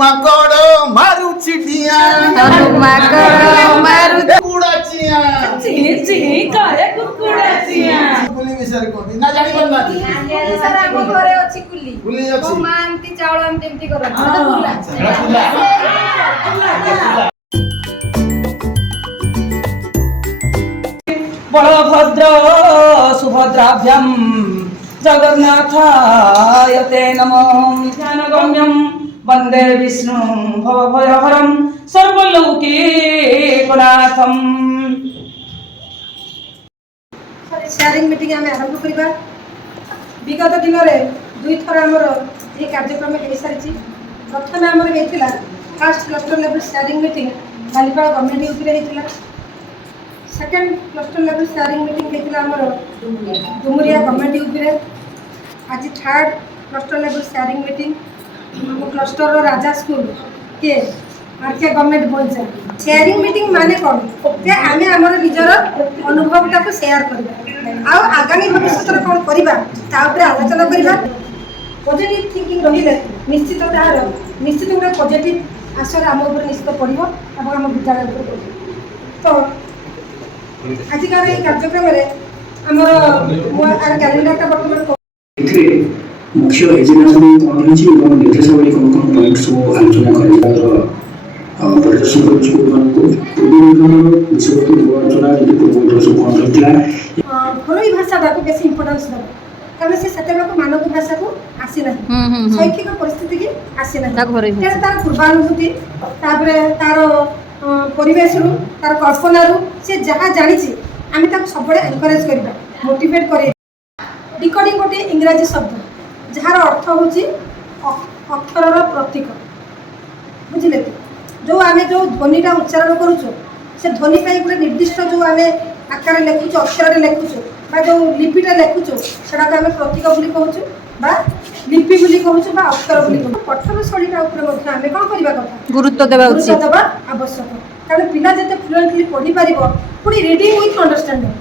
हनुमाकड़ मारू चिड़िया हनुमाकड़ मारू कुकुड़ाचिया ची ची करे कुकुड़ाचिया कुली विषय कोती ना जानि बनना सर हम घरे अछि कुली कुली मो अछि मां एमती चावल एमती एमती करत कुला बलभद्र सुभद्राभ्यां जगन्नाथाय ते नमः ज्ञानगम्यं वन्दे विष्णुं भवभयहरं सर्वलौकिकनाथं। शेयरिंग मीटिंग आम आरंभ करवा विगत दिन में दुई थर आमर ये कार्यक्रम हो सारी प्रथम आमर होता first cluster level sharing meeting Balipal government UP होता second cluster level sharing meeting होता आमर डुमुरिया गवर्नमेंट यूपी आज third cluster level sharing meeting cluster राजा स्कूल के आर्थिक गवर्नमेंट बोलचा शेयरिंग मीटिंग माने कौन जे आमे हमर निजर अनुभवटा को शेयर करबा आ आगामी भविष्य कौन करबा ता ऊपर आलोचना करबा पॉजिटिव थिंकिंग रहिले निश्चित तार निश्चित गोटे पॉजिटिव आशर आम ऊपर निश्चित पड़िबो एवं आम विद्यालय ऊपर पड़िबो। तो आजिकार ये कार्यक्रम रे हमर कैलेंडरटा वर्तमान मुख्य एजेंडा सब कौन रही निर्देशावली कौन कौन पॉइंट सब आलोचना कर प्रदर्शन कर विषय आलोचना सब कौन रही घरोई भाषा को बेसी इंपोर्टेंस दब कारण से सेतेबेक मानव भाषा को आसी ना शैक्षिक परिस्थिति की आसी ना तार पूर्वानुभूति तापर तार परिवेश रु तार कल्पना रु से जहाँ जानी आम सब एनकरेज करवा मोटिवेट कर डिकोडिंग गोटे इंग्राजी शब्द जार अर्थ हूँ अक्षर प्रतीक बुझे जो आम जो ध्वनिटा उच्चारण करुचु से ध्वनि गोटे निर्दिष्ट जो आम आकार लेखुचु अक्षर लेखुचु जो लिपिटा लेखुचु से आम प्रतीक बोली कहूँ लिपि बोली कहूँ अक्षर बोली कहूँ पठन शैलीटा आम कौन करवा कथा गुरुत्व देवा उचित देवा आवश्यक कारण पिला जिते फ्लुएंटली पढ़ी पार पुणी reading with understanding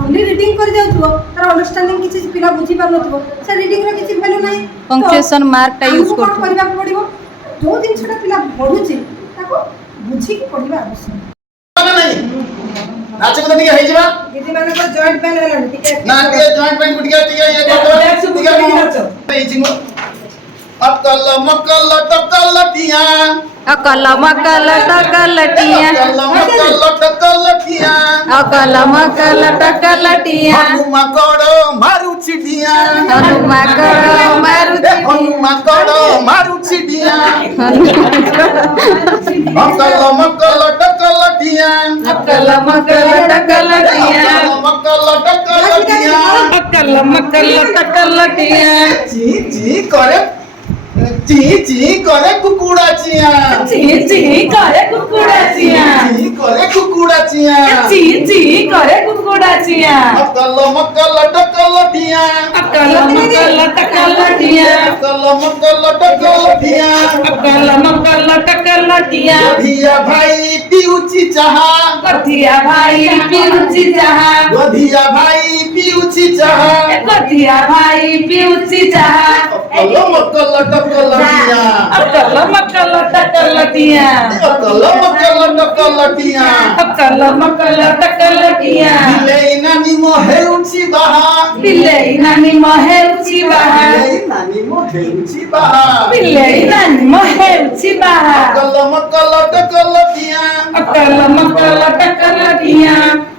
only reading कर जाउथबो तार अंडरस्टैंडिंग किछि पिला बुझी पार नथबो से रिडिंग रे किछि वैल्यू नाही पंक्चुएशन मार्क टा यूज करथबो करबा पड़िबो जो जिनछटा पिला पढुछि ताको बुझी के पढिबा आवश्यक नहीं नाच को टिके हे जिबा दीदी माने पर जॉइंट पेन वाला टिके ना टिके जॉइंट पेन को टिके ये टिके इचिंगो अकल मकल टकलटिया अकल मकल टकलटिया अकल मकल टकलटिया हनुमाकड़ मारू चिड़िया हनुमाकड़ मारू हनुमाकड़ मारू चिड़िया अकल मकल टकलटिया अकल मकल टकलटिया मकल टकलटिया अकल मकल टकलटिया ची ची करे कुकुड़ाचिया ची ची करे कुकुड़ाचिया ची करे कुकुड़ाचिया ची ची करे कुकुड़ाचिया अकल मकल टकलटिया अकल मकल टकलटिया अकल मकल टकलटिया अकल मकल टकलटिया गधिया भाई पिउची चाहा गधिया भाई पिउची चाहा गधिया भाई पिउची चाहा गधिया भाई पिउची चाहा अकल मकल टकलटिया अकल मकल टकलटिया अकल मकल टकलटिया अकल मकल टकलटिया बिलेई नानी मोहेउची बाहा बिलेई नानी मोहेउची बाहा बिलेई नानी मोहेउची बाहा बिलेई नानी मोहेउची बाहा अकल मकल टकलटिया अकल मकल टकलटिया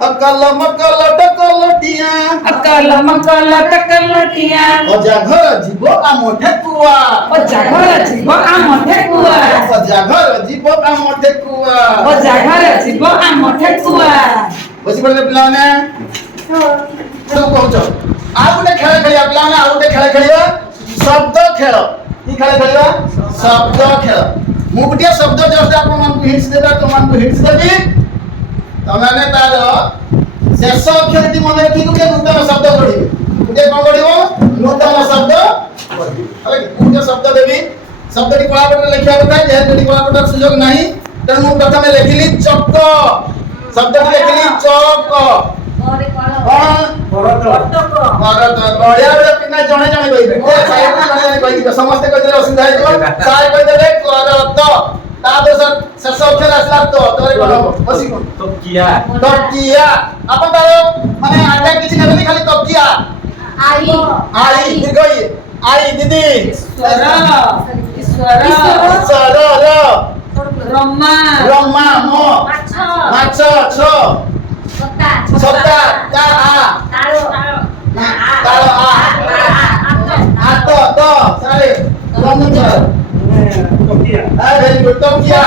अकल मकल टकलटिया अकल मकल टकलटिया अजा घर जीव आम ठेकुआ अजा घर जीव आम ठेकुआ अजा घर जीव आम ठेकुआ अजा घर जीव आम ठेकुआ बसी पड़े पिलाने सब कहउछ आ गुटे खेल खेलिया पिलाने आ गुटे खेल खेलिया शब्द खेल की खेल खेलिया शब्द खेल मु गुटे शब्द जस्ट आपन मन को हिंट्स देबा तो मन को हिंट्स देबी तमाने तार शेष अक्षर ती मन रखी गुटे नूतन शब्द जोड़िबे गुटे कोन जोड़िबो नूतन शब्द अरे गुटे शब्द देबी शब्द टी कोला पत्र लिखिया କଥା जेहे टी कोला पत्र सुयोग नाही तेणु मु प्रथमे लिखिली चक्क शब्द लिखिली चौक भरत बढ़िया पिना जणे जणे कहिबे समस्त कहिले असुविधा है साय कहिले करत আসলা তো তোরে কোন বসি কোন तकिया তকিয়া আপন তার মানে আটা কিছু নেবেনি খালি তকিয়া আই দীর্ঘই আই দিদি ଈଶ୍ୱର সর র ବ୍ରହ୍ମା রম্মা ম মাছ ছ সত্তা তা আ তাল আ আত ত সারে রম্মন স্যার ভেরি গুড তকিয়া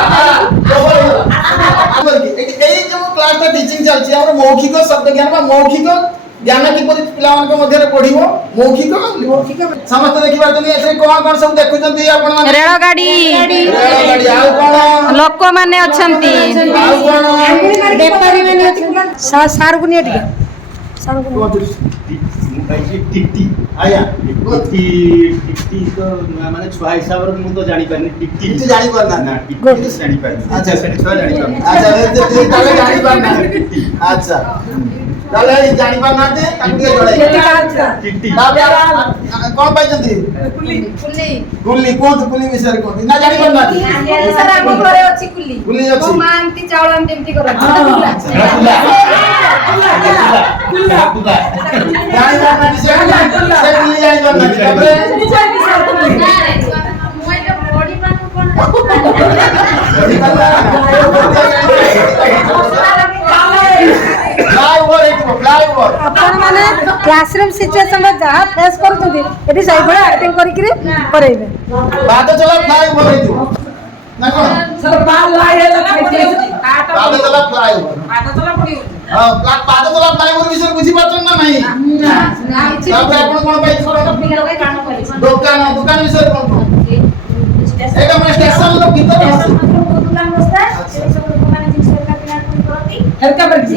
এই যে ক্লাসটা টিচিং চালছি আমরা মৌখিক শব্দ জ্ঞান বা মৌখিক জ্ঞান কিপরি পিলাମାନଙ୍କ ମଧ୍ୟରେ ପଢିବ ମୌଖିକ ସମସ୍ତେ ଦେଖିପାରୁଛନ୍ତି ଏଥିରେ କଣ କଣ ସବୁ ଦେଖୁଛନ୍ତି ଆପଣ ମାନେ ରେଳ ଗାଡି ରେଳଗାଡି, ଆଉ କଣ ଲୋକମାନେ ଅଛନ୍ତି ଆଉ କଣ ବେପାରୀ ମାନେ ସାରକୁ ନିଏ ଟିକେ ସାରକୁ टिकटी ଆଜ୍ଞା टिकटी तो माने छुआ हिसाब रे मु तो जानि पानी टिकटी କିଛି ଜାଣିପାରୁନା ना टिकटी जानि पानी अच्छा, सेठी छुआ जानि पानी ଆଚ୍ଛା ତାହେଲେ ଜାଣିପାରୁନାହାନ୍ତି ଆଚ୍ଛା ତାହେଲେ ଜାଣିପାରୁନାହାନ୍ତି ତାଙ୍କୁ ଟିକେ ଜଣାଇ टिकटी ତାପରେ କଣ ପାଇଛନ୍ତି ଗୁଲି କୁହନ୍ତୁ ଗୁଲି ବିଷୟରେ କୁହନ୍ତୁ ନା ଜାଣିପାରୁନାହାନ୍ତି ସାର୍ ଆମ ଘରେ ଅଛି କୁଲି ଗୁଲି ଅଛି ମୋ ମା ଏମିତି ଚାଉଳ ଏମିତି ଏମିତି କରନ୍ତି ଜାଣିପାରୁନାହାନ୍ତି ସେ ଗୁଲି ଜାଣିପାରୁନାହାନ୍ତି ତାପରେ ଫ୍ଲାଇଓଭର ହେଇଥିବ ଫ୍ଲାଇଓଭର ଆପଣମାନେ କ୍ଲାସରୁମ୍ ସିଚୁଏସନରେ ଯାହା ଫେସ୍ କରୁଛନ୍ତି ଏଠି ସେଇଭଳିଆ ଆକ୍ଟିଂ କରିକି କରେଇବେ ବାଦ ଚଲା ଫ୍ଲାଇଓଭର ହେଇଥିବ ନା କଣ ପାଦ ଚଲା ଫ୍ଲାଇଓଭର ହଁ ପାଦ ଚଲା ଫ୍ଲାଇଓଭର ବିଷୟରେ ବୁଝିପାରୁଛନ୍ତି ନା ନାହିଁ ତାପରେ ଆପଣ କଣ ପାଇଛନ୍ତି ଦୋକାନ ଦୋକାନ ବିଷୟରେ କଣ କଣ ଏଇଟା ମାନେ ଷ୍ଟେସନର ଭିତରେ ଅଛି ହେଲକା ବେଜି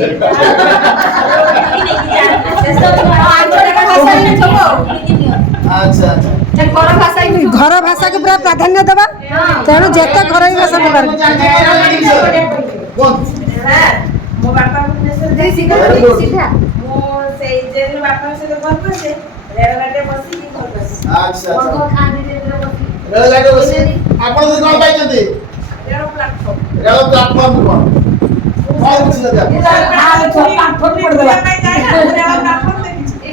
ଆଚ୍ଛା ଆଚ୍ଛା ଘର ଭାଷାକୁ ପୁରା ପ୍ରାଧାନ୍ୟ ଦେବା ତେଣୁ ଯେତେ ଘରୋଇ ଭାଷା ବ୍ୟବହାର ମୋ ବାପା ଭୁବନେଶ୍ୱର ସିଧା ମୁଁ ସେଇ ଜେଲ ବାପାଙ୍କ ସହିତ ଘରକୁ ଆସେ ରେଳଗାଡ଼ିରେ ବସିକି ଘରକୁ ଆସେ ଆଚ୍ଛା ରେଳଗାଡ଼ିରେ ବସି ଆପଣ କଣ ପାଇଛନ୍ତି ରେଳ ପ୍ଲାଟଫର୍ମ ରେଳ ପ୍ଲାଟଫର୍ମ କଣ ବୁଝିଛନ୍ତି ଆପଣ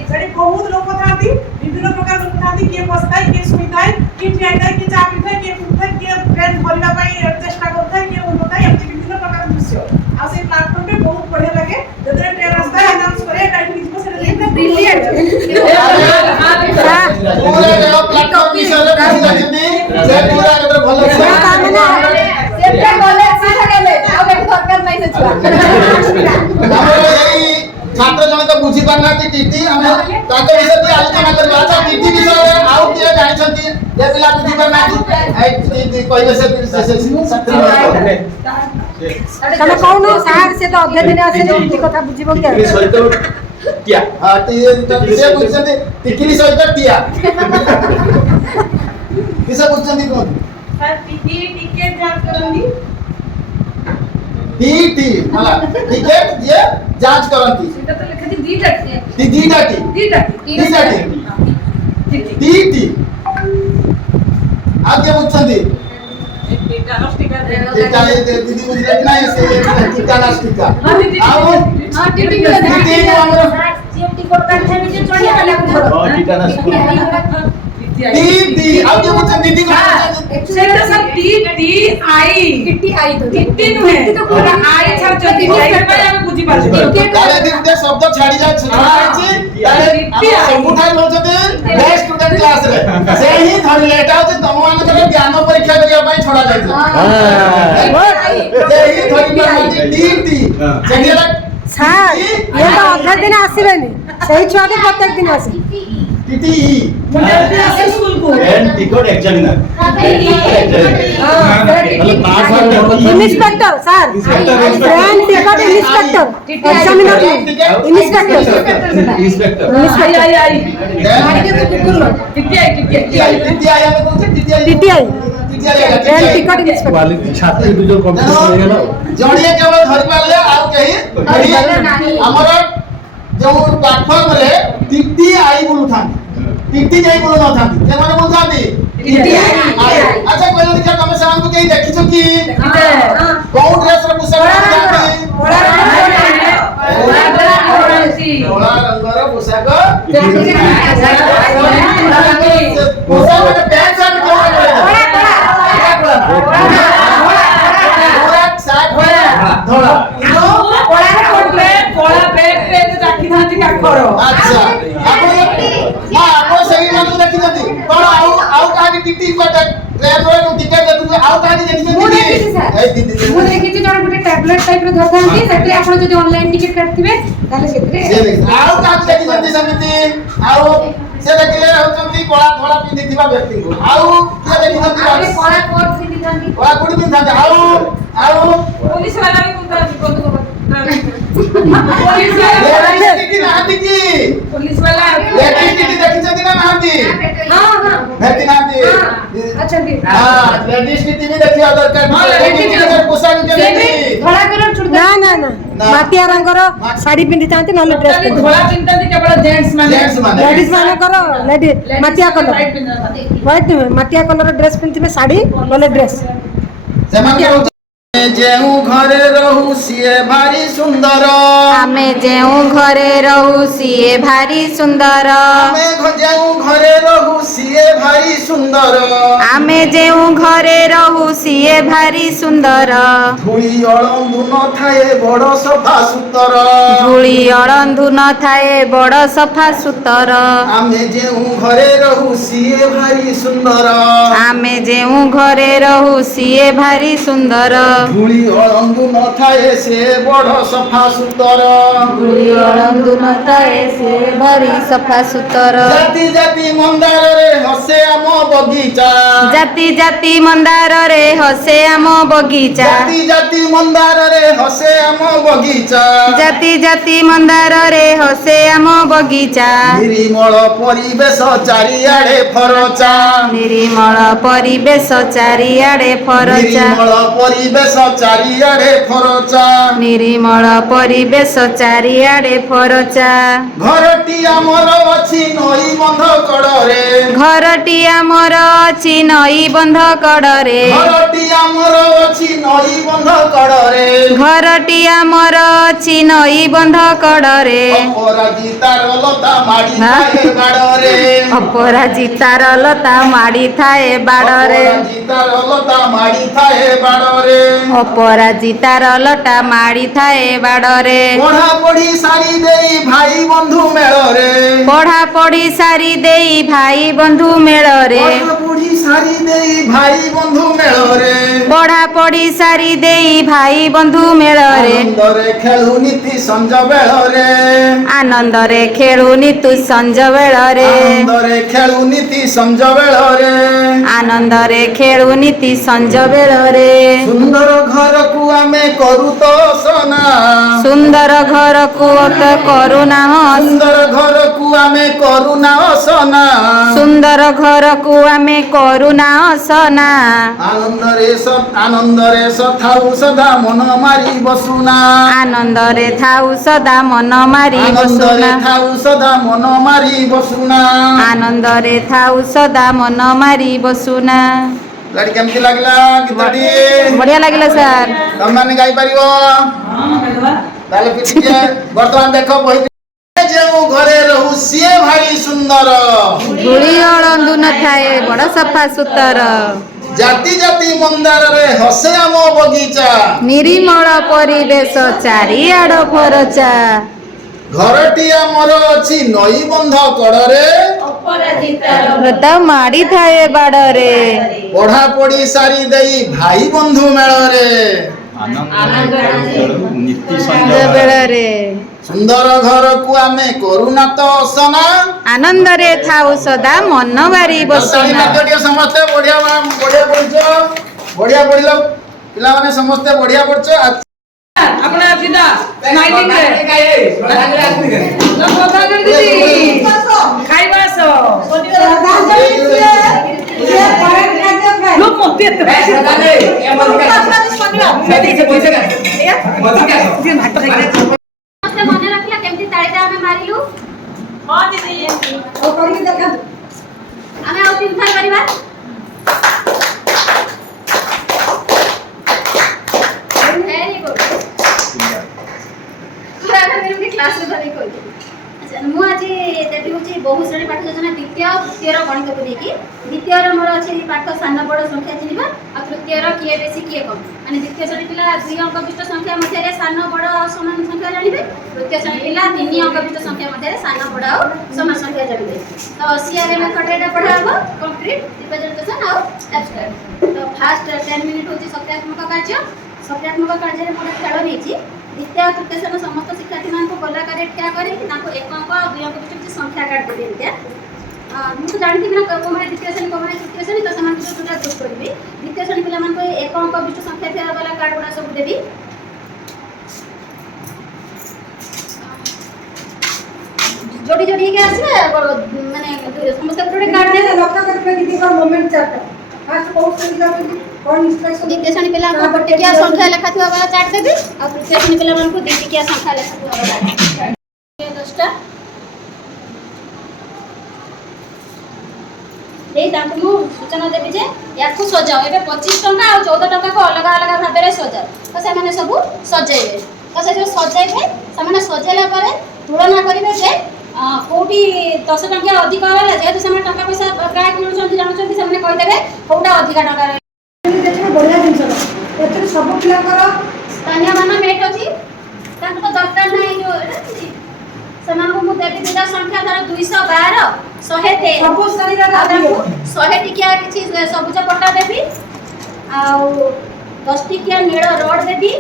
ସେଠି ବହୁତ ଲୋକ ଥାନ୍ତି ବିଭିନ୍ନ ପ୍ରକାର ଲୋକ ଥାନ୍ତି କିଏ ବସିଥାଏ କିଏ ଶୋଇଥାଏ କିଏ ଠିଆ ହେଇଥାଏ କିଏ ଚା ପିଇଥାଏ କିଏ ପିଉଥାଏ କିଏ ଟ୍ରେନ ଧରିବା ପାଇଁ ଚେଷ୍ଟା କରୁଥାଏ କିଏ ଉଠୁଥାଏ ଏମିତି ବିଭିନ୍ନ ପ୍ରକାର ଦୃଶ୍ୟ ଆଉ ସେଇ ପ୍ଲାଟଫର୍ମରେ ବହୁତ ବଢିଆ ଲାଗେ ଯେତେବେଳେ ଟ୍ରେନ ଆସିଥାଏ ଆନାଉନ୍ସ କରେ ଏଇଠିକି ଯିବ ସେଟା ପୁରା ରେଳ ପ୍ଲାଟଫର୍ମ ବିଷୟରେ ବୁଝିଛନ୍ତି ସେ ପୁରା ଗୋଟେ ଭଲ ଆମର ଏଇ ଛାତ୍ର ଜଣକ ବୁଝି ପାରୁନାହାନ୍ତି ଟିଟି ଆମେ ତାଙ୍କ ବିଷୟରେ ଟିକେ ଆଲୋଚନା କରିବା ଆଚ୍ଛା ଟିଟି ବିଷୟରେ ଆଉ କିଏ ଜାଣିଛନ୍ତି ଯେ ପିଲା ବୁଝି ପାରୁନାହାନ୍ତି କହିବେ ସେ ତମେ କହୁନ ସାର୍ ସେ ତ ଅଧେ ଦିନ ଆସିଲେ ଏମିତି କଥା ବୁଝିବ କି टिकली सहित टिया ହଁ ସେ ବୁଝିଛନ୍ତି ଟିକିଲି ସହିତ ଟିଆ କିସ ବୁଝିଛନ୍ତି କୁହନ୍ତୁ ଟିକେଟ ଯାଞ୍ଚ କରନ୍ତି ଟି ହେଲା ଟିକେଟ ଯିଏ ଯାଞ୍ଚ କରନ୍ତି ଦିଟା ଟି ଆଉ କିଏ ବୁଝୁଛନ୍ତି ଟିକା ଦିଦି ବୁଝିଲେ କି ନାହିଁ ସେ ଟିକା ନା ଟିକା ଆଉ ଆମର टीटा ना स्कूल ଟି ଆଉ କିଏ ବୁଝୁଛନ୍ତି ଦିଦି କଣ ସେଇଟା ସବ ଟି ଆଇ ଟିଟି ନୁହେଁ ଆଇ ଛାଡୁଛନ୍ତି ସେଇପାଇଁ ଆମେ ବୁଝି ପାରୁଛୁ ତାହେଲେ ଦିଦି ଶବ୍ଦ ଛାଡି ଯାଉଛି ତାହେଲେ ସବୁଠାରୁ ହଉଛନ୍ତି ବେଷ୍ଟ ଷ୍ଟୁଡେଣ୍ଟ କ୍ଲାସରେ ସେ ହିଁ ଧରିଲେ ଏଟା ହଉଛି ତମମାନଙ୍କର ଜ୍ଞାନ ପରୀକ୍ଷା କରିବା ପାଇଁ ଛଡା ଯାଇଥିଲା ସେ ହିଁ ଧରିପାରୁଛନ୍ତି ଟି ସେଠି ହେଲା ସାର୍ ଇଏ ତ ଅଧେ ଦିନ ଆସିବେନି ସେଇ ଛୁଆଟି ପ୍ରତ୍ୟେକ ଦିନ ଆସିବେ ଟି ସ୍କୁଲକୁ एंड टिकट एग्जामिनर मतलब pass inspector sir train ticket inspector examiner inspector inspector I TTI train ticket inspector छात्र भी जो कंपटीशन हो गया जणिए केवल धरि पाले आ केही हमर जो प्लेटफॉर्म रे टीटी आई बोलुथांती टीटी जाई बोलु नथांती जे माने बोलथांती टीटी आई अच्छा कहले देखा तमे सामान को केही देखिछो की कोन ड्रेस पोशाक ମାନେ ପ୍ୟାଣ୍ଟ ସାର୍ଟ କେଉଁ ସାର୍ଟ ଧଳା ଆଚ୍ଛା ଆପଣ ସେଇମାନଙ୍କୁ ଦେଖିଛନ୍ତି କଣ ଆଉ କାହାକି ଟିଟି ଟ୍ରେନରେ ଟିକେଟ ଦେଖୁଛନ୍ତି ଆଉ କାହାକି ମୁଁ ଦେଖିଛି ସାର୍। ଦେଖିଛନ୍ତି ମୁଁ ଦେଖିଛି ଜଣେ ଗୋଟେ ଟ୍ୟାବଲେଟ୍ ଟାଇପର ଧରିଥାନ୍ତି ସେଥିରେ ଆପଣ ଯଦି ଅନଲାଇନ୍ ଟିକେଟ କାଟିଥିବେ ତାହେଲେ ସେଥିରେ ଆଉ କାହାକୁ ଦେଖିଛନ୍ତି ସେମିତି ଆଉ ସେ ଦେଖିଲେ ହଉଛନ୍ତି କଳା ଧଳା ପିନ୍ଧିଥିବା ବ୍ୟକ୍ତିଙ୍କୁ ଆଉ କିଏ ଦେଖିଛନ୍ତି କଳା କୋଟ୍ ପିନ୍ଧିଥାନ୍ତି କଳା କୋଡ଼ି ପିନ୍ଧିଥାନ୍ତି ଆଉ ପୋଲିସ ବାଲା ବି ପିନ୍ଧନ୍ତି ବନ୍ଧୁକ ଲେଡିଜ ନାହାନ୍ତି କି ପୋଲିସ ବାଲା ଲେଡିଜ ଦେଖିଛନ୍ତି ନା ନାହାନ୍ତି ହଁ ଦେଖି ନାହାନ୍ତି ଅଛନ୍ତି ଲେଡିଜ ଟିଭି ଦେଖିବା ଦରକାର ଲେଡିଜ ପୋଷାକ କେମିତି ଧଳା କଲର ଚୁଡ଼ିଦାର ନା ମାଟିଆ ରଙ୍ଗର ଶାଢୀ ପିନ୍ଧିଥାନ୍ତି ନହେଲେ ଡ୍ରେସ୍ ପିନ୍ଧିଥାନ୍ତି ଧଳା ପିନ୍ଧନ୍ତି କେବଳ ଜେଣ୍ଟସ ମାନେ ଲେଡିଜ ମାନଙ୍କର ମାଟିଆ କଲର ହ୍ୱାଇଟ୍ ମାଟିଆ କଲର ଡ୍ରେସ୍ ପିନ୍ଧିଥିବେ ଶାଢୀ ନହେଲେ ଡ୍ରେସ୍ ସେମାନେ ଯେଉଁ ଘରେ ରହୁ ସିଏ ଭାରି ସୁନ୍ଦର ଆମେ ଯେଉଁ ଘରେ ରହୁ ସିଏ ଭାରି ସୁନ୍ଦର ଆମେ ଯେଉଁ ଘରେ ରହୁ ସିଏ ଭାରି ସୁନ୍ଦର ଆମେ ଯେଉଁ ଘରେ ରହୁ ସିଏ ଭାରି ସୁନ୍ଦର ଧୂଳି ଅଳନ୍ଧୁ ନଥାଏ ବଡ଼ ସଫା ସୁତର ଧୂଳି ଅଳନ୍ଧୁ ନଥାଏ ବଡ଼ ସଫା ସୁତର ଆମେ ଯେଉଁ ଘରେ ରହୁ ସିଏ ଭାରି ସୁନ୍ଦର ଆମେ ଯେଉଁ ଘରେ ରହୁ ସିଏ ଭାରି ସୁନ୍ଦର ଧୂଳି ଅଳନ୍ଧୁ ନଥାଏ ସେ ବଡ଼ ସଫା ସୁତର ଧୂଳି ଅଳନ୍ଧୁ ନଥାଏ ସେ ଭାରି ସଫା ସୁତର ଜାତି ଜାତି ମନ୍ଦାରରେ ହସେ ଆମ ବଗିଚା ଜାତି ଜାତି ମନ୍ଦାରରେ ହସେ ଆମ ବଗିଚା ଜାତି ଜାତି ମନ୍ଦାରରେ ହସେ ଆମ ବଗିଚା ଜାତି ଜାତି ମନ୍ଦାରରେ ହସେ ଆମ ବଗିଚା ନିରିମଳ ପରିବେଶ ଚାରିଆଡ଼େ ଫରଚା ନିରିମଳ ପରିବେଶ ଚାରିଆଡ଼େ ଫରଚା ନିରିମଳ ପରିବେଶ ଚାରିଆଡ଼େ ଫରଚା ନିରିମଳ ପରିବେଶ ଚାରିଆଡ଼େ ଫରଚା ଘରଟି ଆମର ଅଛି ନଈ ବନ୍ଧ କଡ଼ରେ ଘରଟି ଆମର ଅଛି ନଈ ବନ୍ଧ କଡ଼ରେ ଘରଟି ଆମର ଅଛି ନଈ ବନ୍ଧ କଡ଼ରେ ଘରଟି ଆମର ଅଛି ନଈ ବନ୍ଧ କଡ଼ରେ ଅପରାଜିତାର ଲତା ମାଡ଼ିଥାଏ ବାଡ଼ରେ ଅପରାଜିତାର ଲତା ମାଡ଼ିଥାଏ ବାଡ଼ରେ ଅପରାଜିତାର ଲତା ମାଡ଼ିଥାଏ ବାଡ଼ରେ ଅପରାଜିତାର ଲଟା ମାଡ଼ିଥାଏ ବାଡ଼ରେ ପଢ଼ାପଢ଼ି ସାରି ଦେଇ ଭାଇ ବନ୍ଧୁ ମେଳରେ ପଢ଼ାପଢ଼ି ସାରି ଦେଇ ଭାଇ ବନ୍ଧୁ ମେଳରେ ପଢ଼ାପଢ଼ି ସାରି ଦେଇ ଭାଇ ବନ୍ଧୁ ମେଳରେ ପଢ଼ାପଢ଼ି ସାରି ଦେଇ ଭାଇ ବନ୍ଧୁ ମେଳରେ ଆନନ୍ଦରେ ଖେଳୁ ନୀତି ସଞ୍ଜ ବେଳରେ ଆନନ୍ଦରେ ଖେଳୁନି ତୁ ସଞ୍ଜ ବେଳରେ ଆନନ୍ଦରେ ଖେଳୁ ନୀତି ସଞ୍ଜ ବେଳରେ ଆନନ୍ଦରେ ଖେଳୁନି ତୁ ସଞ୍ଜ ବେଳରେ ସୁନ୍ଦର ଘରକୁ ଆମେ କରୁ ତ ସନା ସୁନ୍ଦର ଘରକୁ ଅତ କରୁନା ସୁନ୍ଦର ଘରକୁ ଆମେ କରୁନା ଅସନା ସୁନ୍ଦର ଘରକୁ ଆମେ କରୁନା ଅସନା ଆନନ୍ଦରେ ଥାଉ ସଦା ମନ ମାରି ବସୁନା ଆନନ୍ଦରେ ଥାଉ ସଦା ମନ ମାରି ଆନନ୍ଦରେ ବସୁନା ଥାଉ ସଦା ମନ ମାରି ବସୁନା ଆନନ୍ଦରେ ଥାଉ ସଦା ମନ ମାରି ବସୁନା ଗାଡ଼ି କେମିତି ଲାଗିଲା ଗୀତଟି ବଢିଆ ଲାଗିଲା ସାର୍ ତମମାନେ ଗାଇପାରିବ ତାହେଲେ ଟିକେ ବର୍ତ୍ତମାନ ଦେଖ ବହି ଯେଉଁ ଘରେ ରହୁ ସିଏ ଭାରି ସୁନ୍ଦର ଧୂଳି ଅଳନ୍ଧୁ ନଥାଏ ବଡ଼ ସଫା ସୁତର ଜାତି ଜାତି ମନ୍ଦାରରେ ହସେ ଆମ ବଗିଚା ନିରିମଳ ପରିବେଶ ଚାରିଆଡ଼ ଫରଚା ଘରଟି ଆମର ଅଛି ନଈ ବନ୍ଧ କଡ଼ରେ ଲତା ମାଡ଼ିଥାଏ ବାଡ଼ରେ ପଢ଼ାପଢ଼ି ସାରି ଦେଇ ଭାଇ ବନ୍ଧୁ ମେଳରେ ସଞ୍ଜ ବେଳରେ ସୁନ୍ଦର ଘରକୁ ଆମେ କରୁନା ତ ଅସନା ଆନନ୍ଦରେ ଥାଉ ସଦା ମନ ମାରି ବସୁନା ଟିକେ ସମସ୍ତେ ବଢିଆ ପଢୁଛ ବଢିଆ ପଢିଲ ପିଲାମାନେ ସମସ୍ତେ ବଢିଆ ପଢୁଛ ଆପଣ ସିଧା ସ୍ମାଇଲିଂ ରେ ଖାଇବା ଆସ ଲୋ ମତେ ଏତେ ମନେ ରଖିଲା କେମିତି ତାଳିଟା ଆମେ ମାରିଲୁ ହଁ ଦିଦି କରିକି ଦେଖାନ୍ତୁ ଆମେ ଆଉ 3 ଥର କରିବା ଭେରି ଗୁଡ୍ ପୁରା ଆମେ କ୍ଲାସରେ ଧରି କହିଲି ଆଚ୍ଛା ମୁଁ ଆଜି ଦେବି ହେଉଛି बहु श्रेणी पाठ योजना द्वितीय तृतीय गणित को लेकिन द्वितीय मोर अच्छे पाठ सान बड़ संख्या चिन्हवा और तृतीय किए बेसी किए कम माने द्वितीय श्रेणी पिला 2 अंक विशिष्ट संख्या मध्य सान बड़ समान संख्या जानिबे तृतीय श्रेणी पिला 3 अंक विशिष्ट संख्या मध्य सान बड़ और समान संख्या जानिबे तो सीआरएम मेथड एटा पढ़ाबो कंप्लीट रिप्रेजेंटेशन और एब्स्ट्रैक्ट तो फास्ट 10 मिनिट होची सत्यात्मक कार्य सत्यात्मक कार्य रे मोर खेल नेची द्वितीय और तृतीय श्रेणी समस्त शिक्षार्थी मान को गोलाकार ठिया करे ताको 1 अंक और 2 अंक विशिष्ट संख्या काट देबे एटा मुझे जानती ना को माने द्वितीय श्रेणी को माने तृतीय श्रेणी तो समान को जोटा चूज करबी द्वितीय श्रेणी पिला मान को 1 अंक विशिष्ट संख्या ठिया वाला कार्ड गुडा सब देबी जोड़ी जोड़ी के आसबे माने समस्त गोटे कार्ड दे लक्ष्य करके दीदी का मोमेंट चार्ट फास्ट कोर्स से दिला कौन इंस्ट्रक्शन द्वितीय श्रेणी पिला को गोटे क्या संख्या लिखा थिवा वाला चार्ट देबी और तृतीय श्रेणी पिला मान को द्वितीय क्या संख्या लिखा थिवा वाला 10टा ए ताको मु सूचना देबी जे याकु सजाओ एबे 25 टका और 14 टका को अलग अलग भाबे रे सजाओ तो से माने सब सजाइबे तो से जो सजाइबे से माने सजाइला पारे तुलना करिवे जे कोटी 10 टका अधिक वाला जेहेतु से टका पैसा गाय किणुचंती जानुचंती से माने कहि देबे कोटा अधिक टका देखिए बढ़िया जिनस एते सब पिलाकर स्थानीय मान मेट अछि ताको तो दरकार नै जो समान को देबी दुटा संख्या धर 212 113 सब श्रेणी रा ताको 100 टिकिया किछि सबुज पट्टा देबी आउ 10 टिकिया नील रोड देबी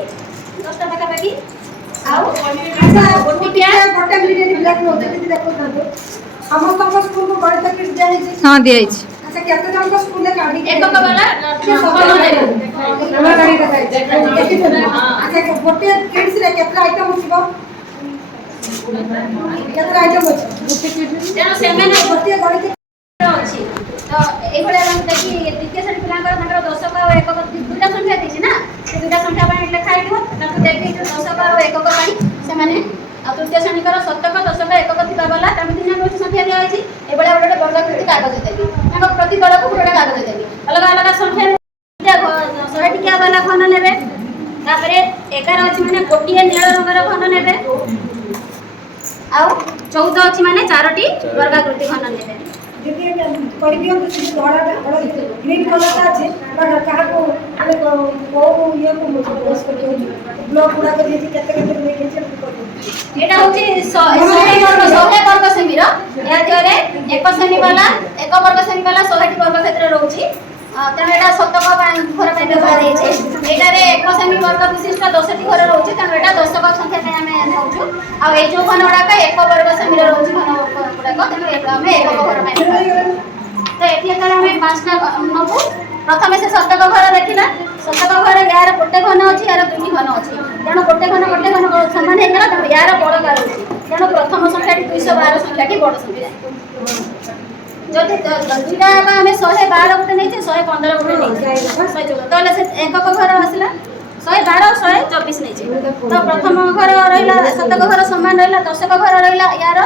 10 टका बाकी आउ अच्छा गोटे मिनिट ब्लैक नो दीदी देखो थांदो समस्त स्कूल को गणित किट जाई छी हां दियै छी अच्छा केते जन को स्कूल ले गाड़ी एकक वाला नवा गाड़ी का अच्छा गोटे किड्स रे केते आइटम होछिबो केते आइटम होछि तेनो सेमेने गोटे गणित अछि तो ए भले हम देखि द्वितीय श्रेणी पिलांकर ताकर दशक और एकक दुटा संख्या दिछि ना से दुटा संख्या बाय लेखा आइबो ताको देखि जो दशक और एकक बाय से माने आ तृतीय श्रेणी कर शतक दशक एकक थिबा वाला तामे तीन अंक संख्या दिया अछि ए भले गोटे वर्गकृति कागज देबी ताको प्रति दल को गोटे कागज देबी अलग अलग संख्या 100 टिकिया वाला घन नेबे तापरे 11 अछि माने गोटिए नील रंगर घन नेबे आ 14 अछि माने 4टी वर्गकृति घन नेबे दीदी पढ़ी दियो तो धड़ा धड़ा ग्रीन कलर का আছে बट कहा को माने को ये को मोस करके ब्लॉक पूरा कर देती केते केते लेके चल एटा होची 100 वर्ग सेमी रो या जरे एक सेमी वाला एक वर्ग सेमी वाला 100 टी वर्ग क्षेत्र रहउची तेन एटा शतक घर पे व्यवहार हेछे एटा रे एक सेमी वर्ग विशिष्ट 10 टी घर रहउची तेन एटा दशक संख्या पे हमें नउछु आ ए जो घन उडा का एक वर्ग सेमी रो रहउची घन उडा को तेन एटा हमें एक घर पे तो एठी एकर हमें पांचटा नबु प्रथमे से शतक घर देखिना शतक घर यार गोटे घन अछि यार दुटी घन अछि तेन गोटे घन समान हे गेला त यार बड़ कार अछि तेन प्रथम संख्या 212 संख्या की बड़ संख्या जदि दुईटा हमें 112 गोटे नहीं 115 गोटे नहीं 114 ताले से एकक घर आसला 112 124 नहीं तो प्रथम घर रहिला शतक घर समान रहिला दशक घर रहिला यार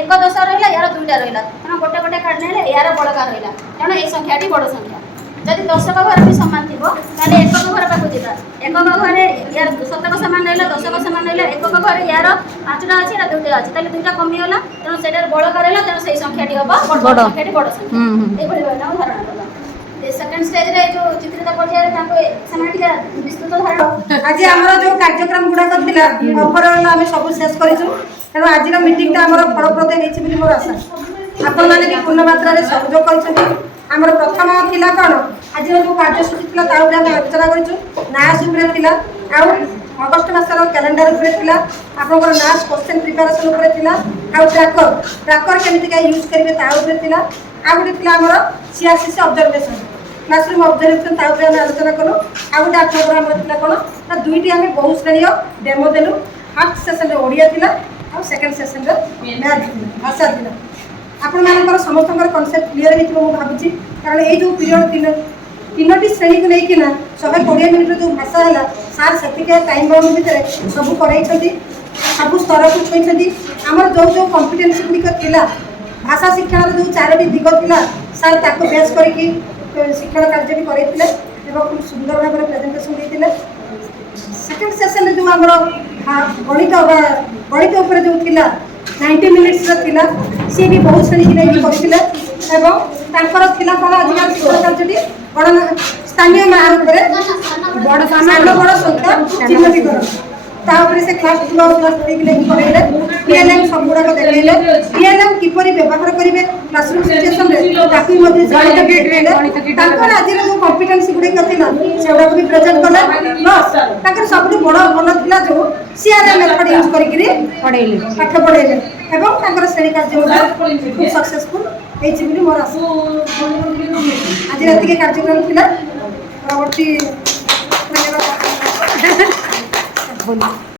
एक दश रहिला यार दुईटा रहिला तेना गोटे गोटे काट नेले यार बड़ कार रहिला तेना ए संख्याटी बड़ संख्या जदि दशक घर भी समान थिबो ताले एकक घर पाखु जिबा एकक घर यार शतक समान रहिला दशक समान रहिला एकक घर यार पांचटा अछि ना दुईटा अछि ताले दुईटा कमी होला तेना सेटार बड़ कार रहिला तेना सेही संख्याटी होबा बड़ संख्याटी बड़ संख्या ए भली होना उदाहरण होला सेकंड स्टेज रे जो चित्रित पर्याय ताको समाटिका विस्तृत धारण आज हमर जो कार्यक्रम गुडा करथिला ओवरऑल हम सब शेष करिछु तेनो आज रो मीटिंग ता हमर फलप्रद हेछि बिली मोर आशा आपन माने कि पूर्ण मात्रा रे सहयोग करछथि हमर प्रथम थिला कोन आज जो कार्यसूची थिला ता उडा आलोचना करिछु नास उपरे थिला आ अगस्त मासर कैलेंडर उपरे थिला आपनकर नास क्वेश्चन प्रिपरेशन उपरे थिला आ ट्रैकर केमिति का यूज करबे ता उपरे थिला आ गुडी थिला हमर सीआरसीसी ऑब्जर्वेशन क्लासरूम ऑब्जर्वेशन ता उपरे हम आलोचना करू आ गुडी आठ प्रोग्राम थिला कोन ना दुईटी हमें बहु श्रेणी डेमो देलु फर्स्ट सेशन रे ओडिया थिला आ सेकंड सेशन रे मैथ भाषा थिला आपण मानकर समस्तकर कांसेप्ट क्लियर हेतिबो मु भाबुची कारण ए जो पीरियड तीनोटी श्रेणी को लेकिन 120 मिनिट जो भाषा है सार से टाइम बाउंड भितर सब करें सब स्तर को छुई आमर जो जो कॉम्पिटेंसी गुड़िक थिला भाषा शिक्षण जो 4टी दिग थिला सार ताको बेस करके शिक्षण कार्य भी करैथिले एवं खूब सुंदर भाव में प्रेजेंटेशन देथिले सेकंड सेशन जो हमर गणित ऊपर जो थिला 90 ମିନିଟ୍ସର ଥିଲା। ସିଏ ବି ବହୁତ ଶ୍ରେଣୀକି ନେଇକି କରିଥିଲେ ଏବଂ ତାଙ୍କର ଥିଲା କ'ଣ ଆଜିକାଲି ଶିକ୍ଷଣ କାର୍ଯ୍ୟଟି ବଡ଼ ସ୍ଥାନୀୟ ମାନ ଉପରେ ସାନ ବଡ଼ ସଂଖ୍ୟା ଚିହ୍ନଟୀକରଣ। ତା ଉପରେ ସେ କ୍ଲାସ୍ 2 ଆଉ କ୍ଲାସ୍ 3 ନେଇକି ପଢ଼େଇଲେ। PLM ସବୁଗୁଡ଼ାକ ଦେଖେଇଲେ। PLM କିପରି ବ୍ୟବହାର କରିବେ କ୍ଲାସରୁମ୍ ସିଚୁଏସନରେ ତାକୁ ମଧ୍ୟ ଦେଖେଇଲେ। ତାଙ୍କର ଆଜିର ଯେଉଁ କମ୍ପିଟେନ୍ସି ଗୁଡ଼ିକ ଥିଲା ସେଗୁଡ଼ାକୁ ବି ପ୍ରେଜେଣ୍ଟ କଲେ। ପ୍ଲସ୍ ତାଙ୍କର ସବୁଠୁ ବଡ଼ ଭଲ ଥିଲା ଯେଉଁ CRM ମେଥଡ଼ ୟୁଜ୍ କରିକିରି ପାଠ ପଢ଼େଇଲେ ଏବଂ ତାଙ୍କର ଶ୍ରେଣୀ କାର୍ଯ୍ୟ ମଧ୍ୟ ଖୁବ୍ ସକ୍ସେସଫୁଲ୍ ହେଇଛି ବୋଲି ମୋର ଆଶା। ଆଜି ରାତିକେ କାର୍ଯ୍ୟକ୍ରମ ଥିଲା। ପରବର୍ତ୍ତୀ ଧନ୍ୟବାଦ।